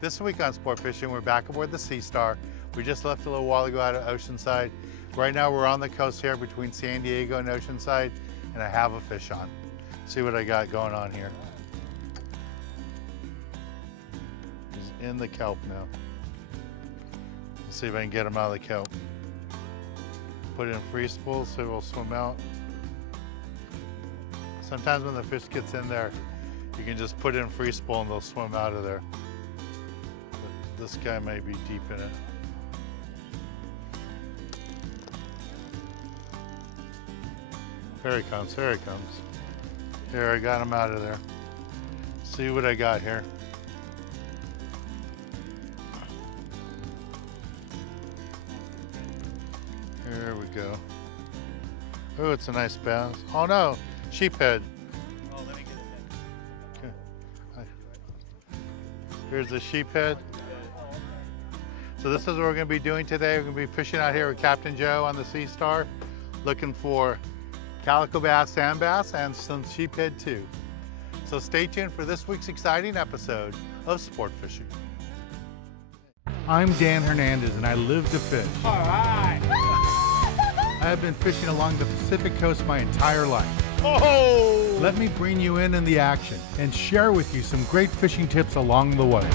This week on Sport Fishing, we're back aboard the Seastar. We just left a little while ago out of Oceanside. Right now we're on the coast here between San Diego and Oceanside, and I have a fish on. See what I got going on here. He's in the kelp now. Let's see if I can get him out of the kelp. Put it in free spool so it will swim out. Sometimes when the fish gets in there, you can just put it in free spool and they'll swim out of there. But this guy may be deep in it. Here he comes, here he comes. Here, I got him out of there. See what I got here. Here we go. Oh, it's a nice bass. Oh no, sheephead. Oh, let me get it then. Okay. Here's the sheephead. So this is what we're gonna be doing today. We're gonna be fishing out here with Captain Joe on the Seastar, looking for calico bass, sand bass, and some sheephead too. So stay tuned for this week's exciting episode of Sport Fishing. I'm Dan Hernandez and I live to fish. All right. I have been fishing along the Pacific coast my entire life. Oh! Let me bring you in the action and share with you some great fishing tips along the way.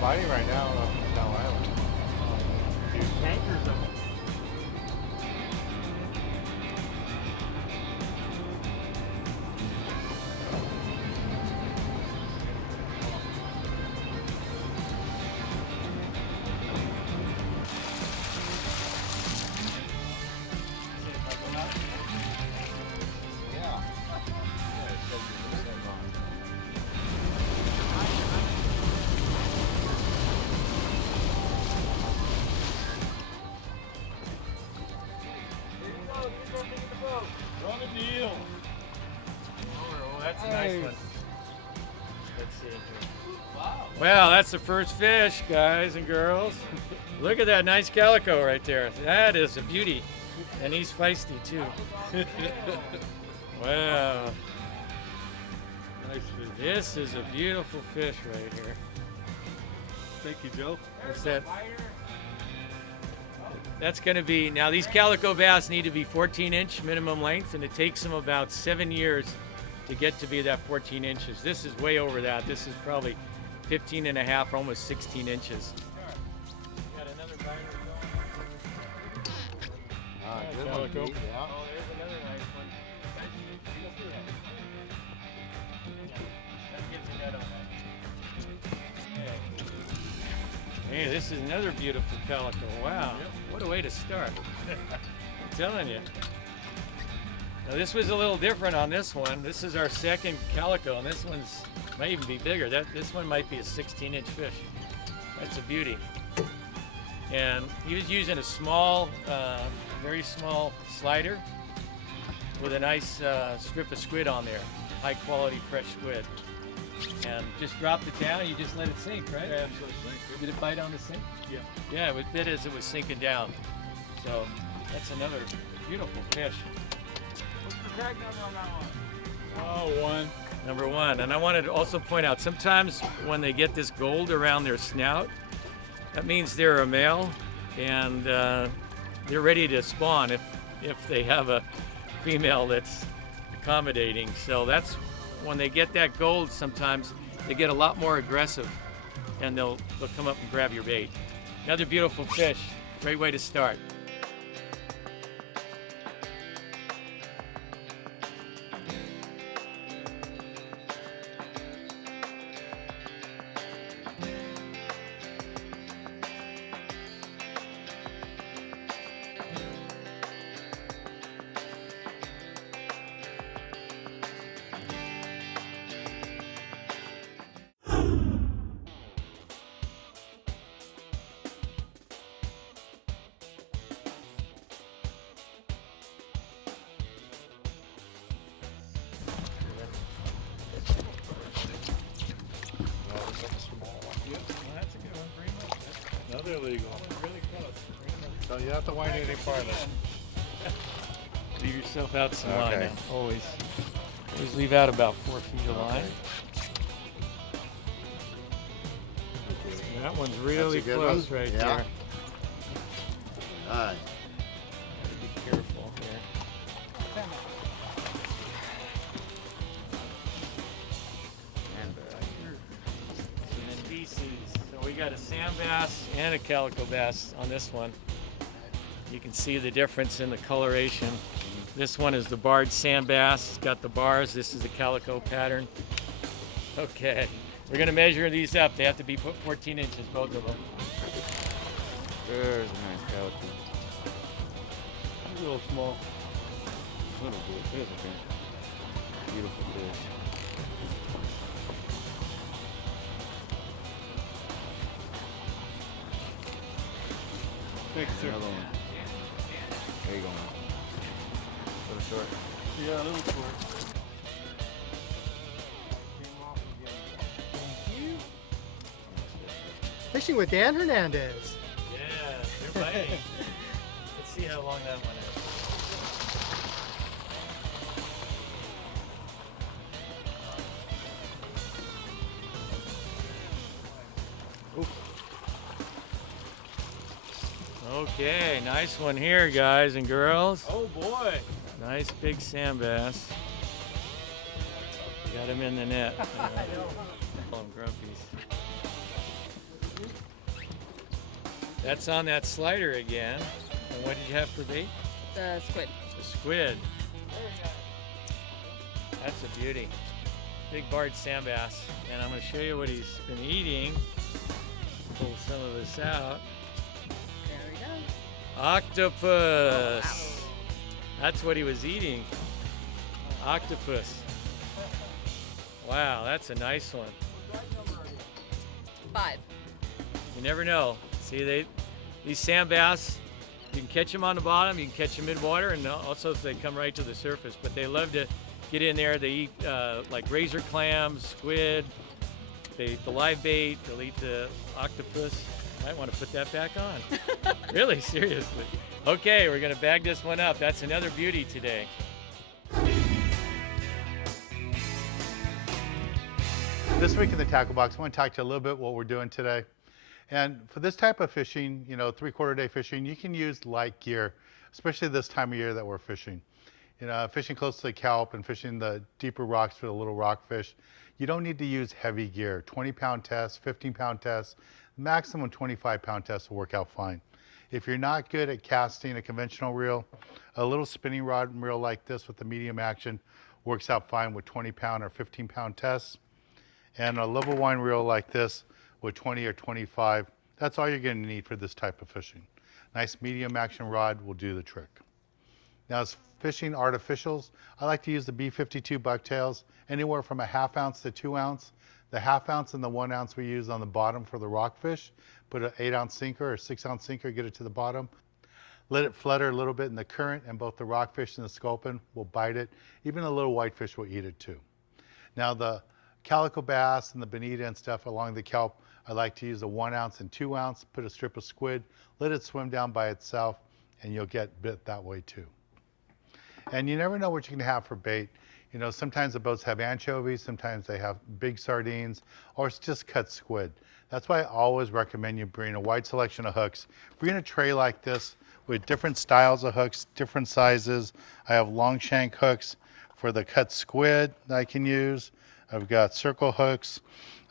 Biting right now on Cow Island. There's tankers of on the deal. Oh, that's a nice one. Let's see here. Wow. Well, that's the first fish, guys and girls. Look at that nice calico right there. That is a beauty. And he's feisty too. Wow. Nice fish. This is a beautiful fish right here. Thank you, Joe. What's that? That's going to be, now these calico bass need to be 14-inch minimum length, and it takes them about 7 years to get to be that 14 inches. This is way over that. This is probably 15 and a half, almost 16 inches. Got another binder going. Good calico. one, Pete, yeah. Oh, there's another nice one. That gives a net on that. Hey, this is another beautiful calico. Wow, what a way to start. I'm telling you. Now this was a little different on this one. This is our second calico, and this one's might even be bigger. This one might be a 16-inch fish. That's a beauty. And he was using a small, very small slider with a nice strip of squid on there, high quality fresh squid. And just dropped it down, you just let it sink, right? Yeah, absolutely. Did it bite on the sink? Yeah. Yeah, it was bit as it was sinking down. So that's another beautiful fish. What's the tag number on that one? Oh, one. Number one. And I wanted to also point out, sometimes when they get this gold around their snout, that means they're a male, and they're ready to spawn if they have a female that's accommodating. So that's when they get that gold, sometimes they get a lot more aggressive and they'll come up and grab your bait. Another beautiful fish. Great way to start. That's a good one, Primo. Another illegal. That one's really close. So you have to wind it any farther. Leave yourself out some line Okay. now. Always leave out about 4 feet of line. That one's really That's a good close one. right Yeah. there. All right. Gotta be careful here. Some species. So we got a sand bass and a calico bass on this one. You can see the difference in the coloration. This one is the barred sand bass. It's got the bars. This is the calico pattern. Okay, we're gonna measure these up. They have to be 14 inches, both of them. There's a nice calico. A little small. Little bit. There's a fish. Beautiful fish. Thanks, sir. Another one. There you go, man. Little short. Yeah, a little short. Fishing with Dan Hernandez. Yeah, they're biting. Let's see how long that one is. Okay, nice one here, guys and girls. Oh boy. Nice big sand bass. Got him in the net. Call him grumpies. That's on that slider again. And what did you have for bait? The squid. The squid. That's a beauty. Big barred sand bass. And I'm going to show you what he's been eating. Pull some of this out. There we go. Octopus. That's what he was eating. Octopus. Wow, that's a nice one. 5. You never know. See, these sand bass, you can catch them on the bottom, you can catch them mid-water, and also they come right to the surface. But they love to get in there. They eat like razor clams, squid. They eat the live bait. They'll eat the octopus. Might want to put that back on. Really, seriously. Okay, we're gonna bag this one up. That's another beauty today. This week in the tackle box, I want to talk to you a little bit what we're doing today. And for this type of fishing, you know, 3/4 day fishing, you can use light gear, especially this time of year that we're fishing. You know, fishing close to the kelp and fishing the deeper rocks for the little rockfish, you don't need to use heavy gear. 20-pound tests, 15-pound tests, maximum 25-pound tests will work out fine. If you're not good at casting a conventional reel, a little spinning rod reel like this with the medium action works out fine with 20-pound or 15-pound tests. And a level wine reel like this with 20 or 25, that's all you're going to need for this type of fishing. Nice medium action rod will do the trick. Now, as fishing artificials, I like to use the B52 bucktails, anywhere from a 1/2 ounce to 2 ounce. The 1/2 ounce and the 1 ounce we use on the bottom for the rockfish. Put an 8 ounce sinker or 6 ounce sinker, get it to the bottom. Let it flutter a little bit in the current, and both the rockfish and the sculpin will bite it. Even a little whitefish will eat it too. Now, the calico bass and the bonita and stuff along the kelp, I like to use a 1 ounce and 2 ounce, put a strip of squid, let it swim down by itself, and you'll get bit that way too. And you never know what you're gonna have for bait. You know, sometimes the boats have anchovies, sometimes they have big sardines, or it's just cut squid. That's why I always recommend you bring a wide selection of hooks. Bring a tray like this with different styles of hooks, different sizes. I have long shank hooks for the cut squid that I can use. I've got circle hooks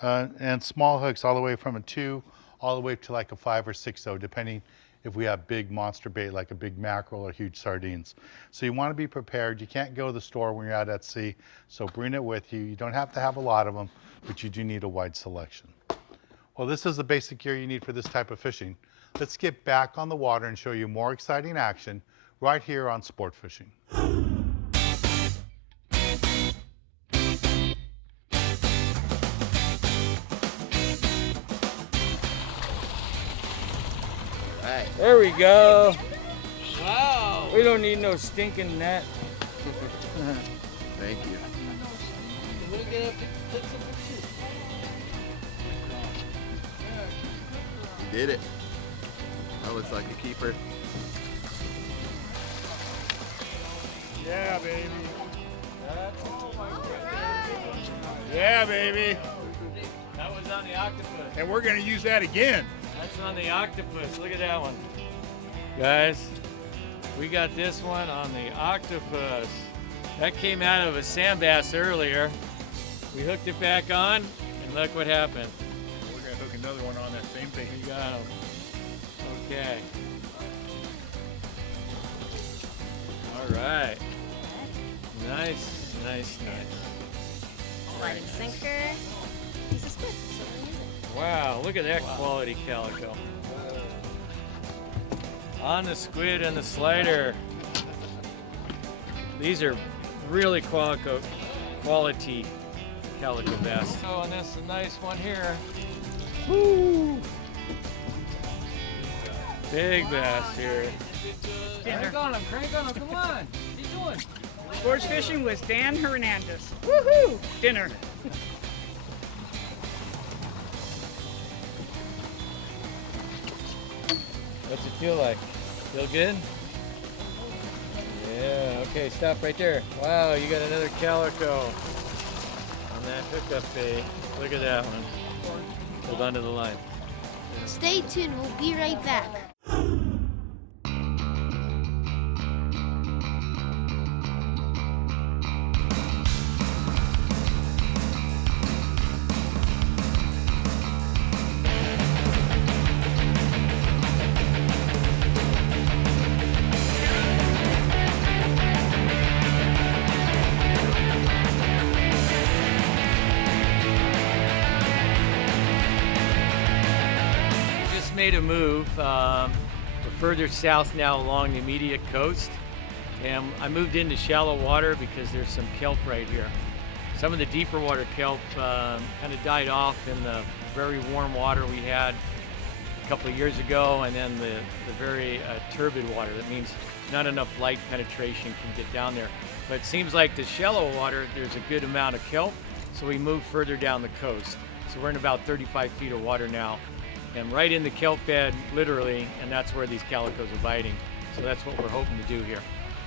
and small hooks all the way from a 2 all the way to like a 5 or 6 though, depending if we have big monster bait like a big mackerel or huge sardines. So you want to be prepared. You can't go to the store when you're out at sea, so bring it with you. You don't have to have a lot of them, but you do need a wide selection. Well, this is the basic gear you need for this type of fishing. Let's get back on the water and show you more exciting action right here on Sport Fishing. There we go. Wow. We don't need no stinking net. Thank you. You did it. That looks like a keeper. Yeah, baby. Yeah, baby. That was on the octopus. And we're going to use that again. That's on the octopus. Look at that one. Guys, we got this one on the octopus. That came out of a sand bass earlier. We hooked it back on, and look what happened. We're going to hook another one on that same thing. We got him. Okay. All right. Nice, nice, nice. Sliding sinker. Piece of squid. So we're gonna use it. Wow, look at that quality calico. On the squid and the slider. These are really quality calico bass. Oh, and that's a nice one here. Woo! Big bass here. Crank on him, come on. What are you doing? Sports fishing with Dan Hernandez. Woohoo! Dinner. What's it feel like? Feel good? Yeah, okay, stop right there. Wow, you got another calico on that hookup bait. Look at that one. Hold on to the line. Stay tuned, we'll be right back. Made a move. We're further south now along the immediate coast, and I moved into shallow water because there's some kelp right here. Some of the deeper water kelp kind of died off in the very warm water we had a couple of years ago, and then the very turbid water. That means not enough light penetration can get down there. But it seems like the shallow water, there's a good amount of kelp, so we moved further down the coast. So we're in about 35 feet of water now, and right in the kelp bed, literally, and that's where these calicos are biting. So that's what we're hoping to do here.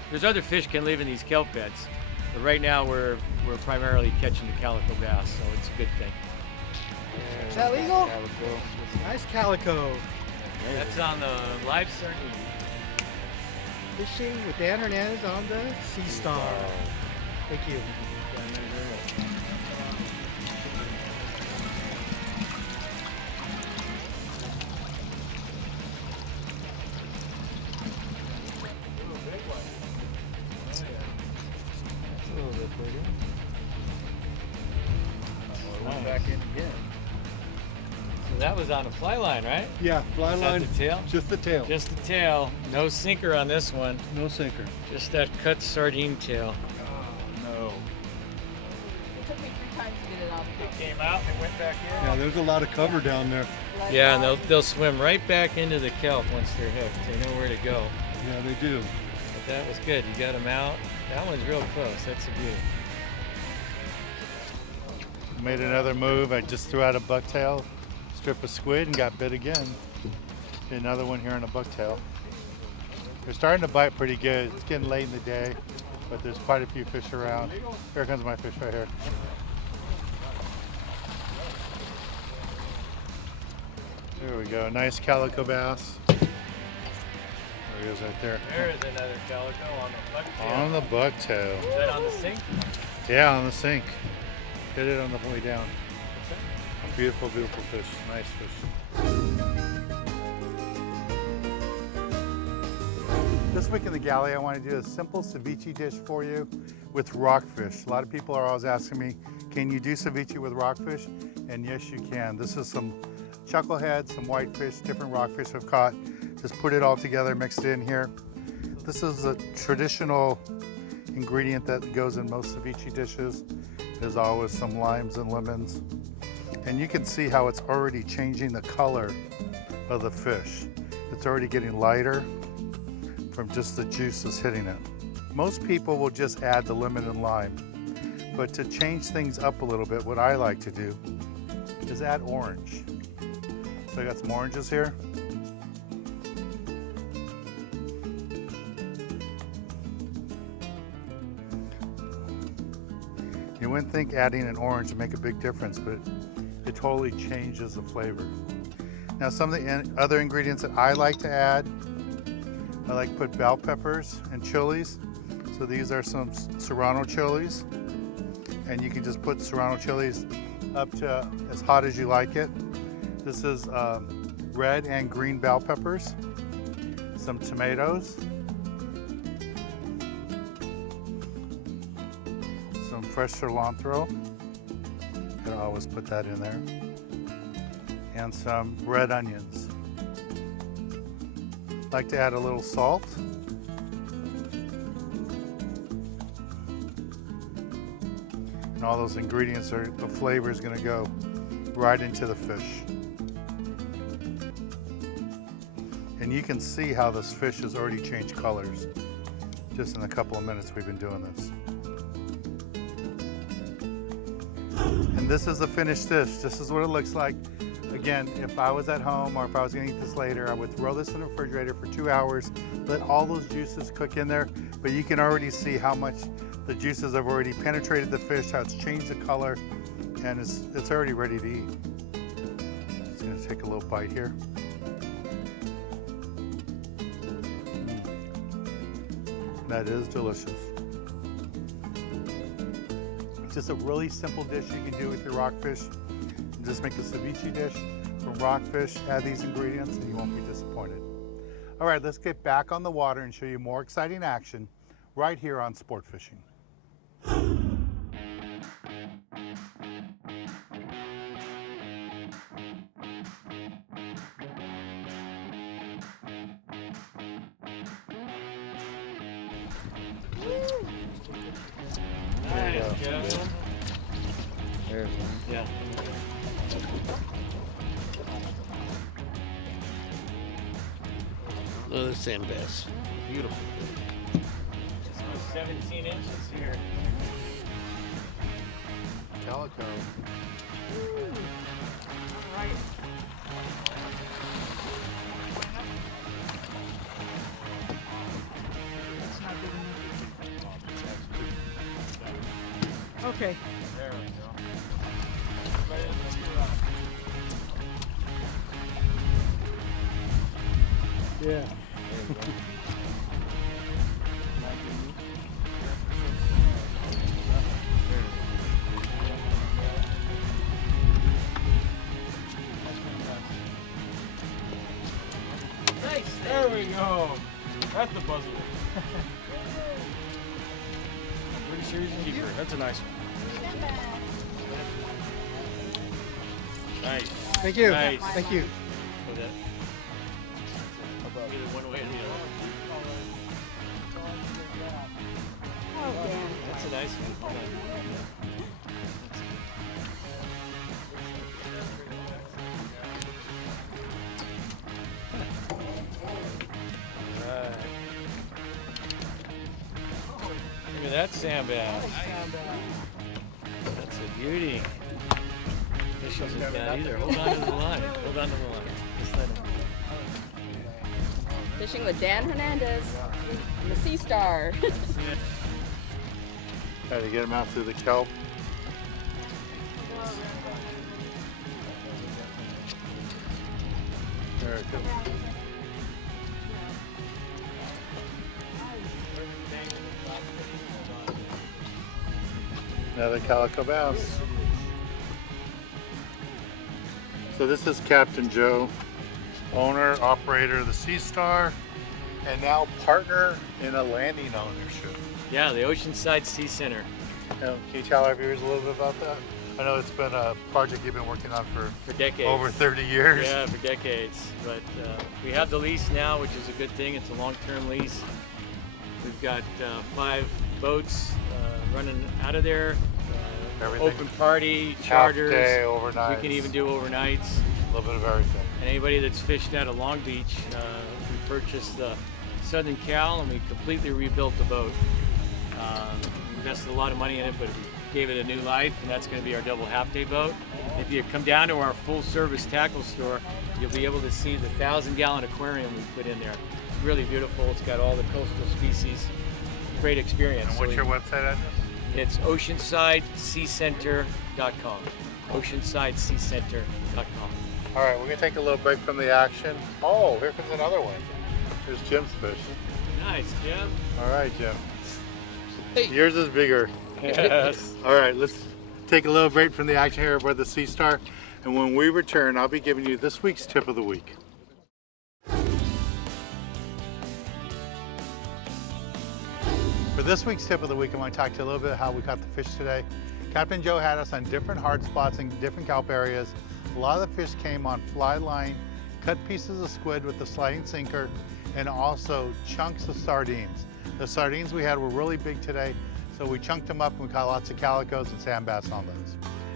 There's other fish can live in these kelp beds, but right now we're primarily catching the calico bass, so it's a good thing. Is that legal? Nice calico. That's on the live sardine. Fishing with Dan Hernandez on the Seastar. Thank you. Back in again. So that was on a fly line, right? Yeah, fly Is that line. the tail? Just the tail. Just the tail. No sinker on this one. No sinker. Just that cut sardine tail. No. It took me 3 times to get it off. It came out and went back in. Yeah, there's a lot of cover down there. Yeah, and they'll swim right back into the kelp once they're hooked. They know where to go. Yeah, they do. But that was good. You got them out. That one's real close. That's a beauty. Made another move. I just threw out a bucktail, strip of squid, and got bit again. Another one here on a bucktail. They're starting to bite pretty good. It's getting late in the day, but there's quite a few fish around. Here comes my fish right here. There we go. Nice calico bass. There he is right there. There is another calico on the bucktail. On the bucktail. Is that on the sink? Yeah, on the sink. Hit it on the way down. Beautiful, beautiful fish. Nice fish. This week in the galley, I want to do a simple ceviche dish for you with rockfish. A lot of people are always asking me, can you do ceviche with rockfish? And yes, you can. This is some chucklehead, some whitefish, different rockfish I've caught. Just put it all together, mix it in here. This is a traditional ingredient that goes in most ceviche dishes. There's always some limes and lemons. And you can see how it's already changing the color of the fish. It's already getting lighter from just the juices hitting it. Most people will just add the lemon and lime, but to change things up a little bit, what I like to do is add orange. So I got some oranges here. You wouldn't think adding an orange would make a big difference, but it totally changes the flavor. Now some of the other ingredients that I like to add, I like to put bell peppers and chilies. So these are some serrano chilies. And you can just put serrano chilies up to as hot as you like it. This is red and green bell peppers, some tomatoes, some fresh cilantro. I always put that in there. And some red onions. Like to add a little salt. And all those ingredients the flavor is going to go right into the fish. And you can see how this fish has already changed colors just in a couple of minutes we've been doing this. And this is the finished dish. This is what it looks like. Again, if I was at home or if I was going to eat this later, I would throw this in the refrigerator for 2 hours, let all those juices cook in there, but you can already see how much the juices have already penetrated the fish, how it's changed the color, and it's already ready to eat. Just going to take a little bite here. That is delicious. Just a really simple dish you can do with your rockfish. Just make a ceviche dish from rockfish, add these ingredients, and you won't be disappointed. All right, let's get back on the water and show you more exciting action right here on Sport Fishing. There's one. Yeah. Look at the sand bass. Beautiful. Just 17 inches here. Calico. Okay. There we go. Yeah. There we go. That's the puzzle. Pretty sure he's a keeper. That's a nice one. Nice. Thank you. Nice. Thank you. With that. Either one way or the other. That's a nice one. Alright. Look at that sand bass. That's a beauty. Fish isn't bad either. Hold on to the line. Hold on to the line. Just let him. Fishing with Dan Hernandez and the Seastar. Try to get them out through the kelp. There it goes. Another calico bass. So this is Captain Joe, owner, operator of the Seastar, and now partner in a landing ownership. Yeah, the Oceanside Sea Center. Can you tell our viewers a little bit about that? I know it's been a project you've been working on for decades. over 30 years. Yeah, for decades. But we have the lease now, which is a good thing. It's a long-term lease. We've got 5 boats running out of there. Everything. Open party, charters. Half day, overnight. We can even do overnights. A little bit of everything. And anybody that's fished out of Long Beach, we purchased the Southern Cal and we completely rebuilt the boat. We invested a lot of money in it, but we gave it a new life, and that's going to be our double half-day boat. If you come down to our full-service tackle store, you'll be able to see the 1,000-gallon aquarium we put in there. It's really beautiful. It's got all the coastal species. Great experience. And what's your website address? It's oceansideseacenter.com. oceansideseacenter.com. All right, we're gonna take a little break from the action. Oh, here comes another one. There's Jim's fish. Nice, Jim. All right, Jim. Yours is bigger. Yes. All right, let's take a little break from the action here aboard the Seastar. And when we return, I'll be giving you this week's tip of the week. For this week's tip of the week, I'm going to talk to you a little bit about how we caught the fish today. Captain Joe had us on different hard spots in different kelp areas. A lot of the fish came on fly line, cut pieces of squid with the sliding sinker, and also chunks of sardines. The sardines we had were really big today, so we chunked them up and we caught lots of calicos and sand bass on those.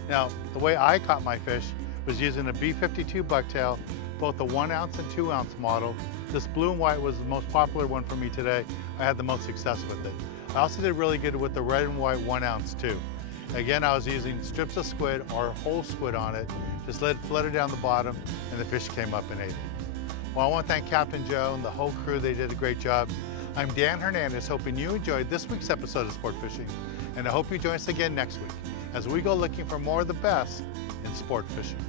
Now, the way I caught my fish was using a B52 bucktail, both the 1 ounce and 2 ounce model. This blue and white was the most popular one for me today. I had the most success with it. I also did really good with the red and white 1 ounce too. Again, I was using strips of squid or whole squid on it, just let it flutter down the bottom and the fish came up and ate it. Well, I want to thank Captain Joe and the whole crew. They did a great job. I'm Dan Hernandez, hoping you enjoyed this week's episode of Sport Fishing, and I hope you join us again next week as we go looking for more of the best in sport fishing.